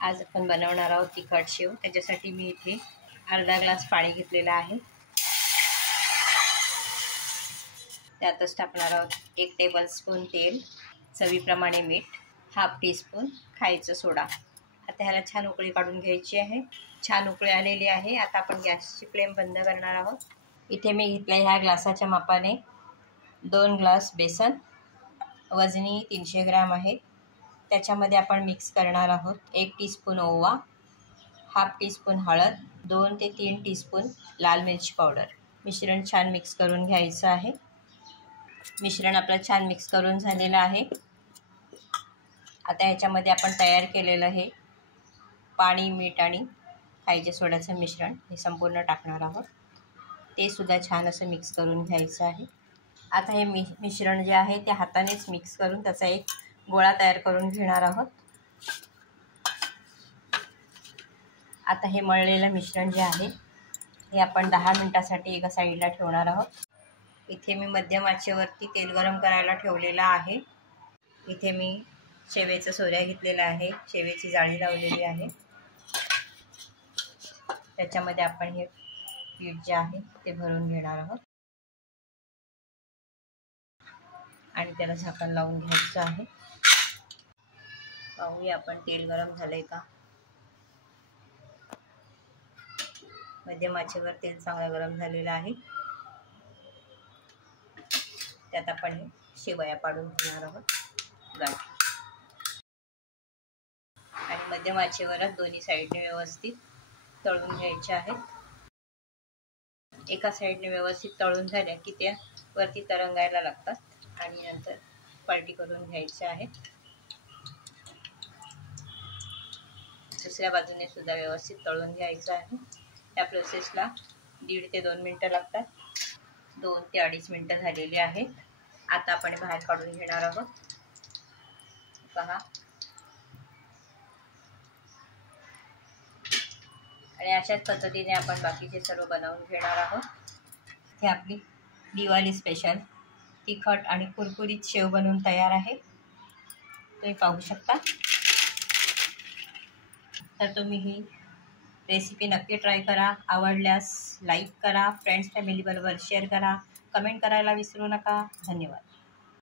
आज आपण बनवणार आहोत तिखट शेव। त्याच्यासाठी मी इथे अर्धा ग्लास पाणी घेतलेलं आहे। त्यातच टाकणार आहोत 1 टेबलस्पून तेल, चवीप्रमाणे मीठ, हाफ टीस्पून खायचा सोडा। आता ह्याला छान उकळी काढून घ्यायची आहे। छान उकळी आलेली आहे। आता आपण गॅसची फ्लेम बंद करणार आहोत। इथे मी घेतलं ह्या ग्लासाच्या मापाने 2 ग्लास बेसन, वजनी 300 ग्रॅम आहे। त्याच्यामध्ये आपण मिक्स करणार आहोत 1 टीस्पून ओवा, हाफ टीस्पून हळद, 2 ते 3 टीस्पून लाल मिरची पावडर। मिश्रण छान मिक्स करून घ्यायचं आहे। मिश्रण आपलं छान मिक्स करून झालेलं आहे। आता ह्याच्यामध्ये आपण तयार केलेलं हे पाणी, मीठ आणि खायच्या सोड्याचं मिश्रण हे संपूर्ण टाकणार आहोत। ते सुद्धा छान असं मिक्स करून घ्यायचं आहे। आता हे मिश्रण जे आहे ते हातानेच मिक्स करून त्याचा एक गोळा तयार करून घेणार आहोत। आता हे मळलेलं मिश्रण जे आहे हे आपण 10 मिनिटांसाठी एका साईडला ठेवणार आहोत। इथे मी मध्यम आचेवरती तेल गरम करायला ठेवलेलं आहे। इथे मी शेवेचा सोऱ्या घेतलेला आहे, शेवेची जाळी लावलेली आहे। त्याच्यामध्ये आपण हे पीठ जे आहे ते भरून घेणार आहोत आणि त्याला झाकण लावून घ्यायचं आहे। पाहूया आपण तेल गरम झालंय का। मध्यम आचेवर तेल चांगलं गरम झालेलं आहे। त्यात आपण शेवया पाडून घेणार आहोत आणि मध्यम आचेवरच दोन्ही साईडने व्यवस्थित तळून घ्यायचे आहेत। एका साईडने व्यवस्थित तळून झाल्या की त्या वरती तरंगायला लागतात आणि नंतर पलटी करून घ्यायचे आहे। दुसऱ्या बाजूने सुद्धा व्यवस्थित तळून घ्यायचं आहे। या प्रोसेसला 1.5 ते 2 मिनिटं लागतात। 2 ते 2.5 मिनिटं झालेली आहेत। आता आपण बाहेर काढून घेणार आहोत। पहा, आणि अशाच पद्धतीने आपण बाकीचे सर्व बनवून घेणार आहोत। हे आपली दिवाळी स्पेशल तिखट आणि कुरकुरीत शेव बनवून तयार आहे। तुम्ही पाहू शकता। तर तुम्ही ही रेसिपी नक्की ट्राय करा। आवडल्यास लाईक करा, फ्रेंड्स फॅमिली बरोबर शेअर करा, कमेंट करायला विसरू नका। धन्यवाद।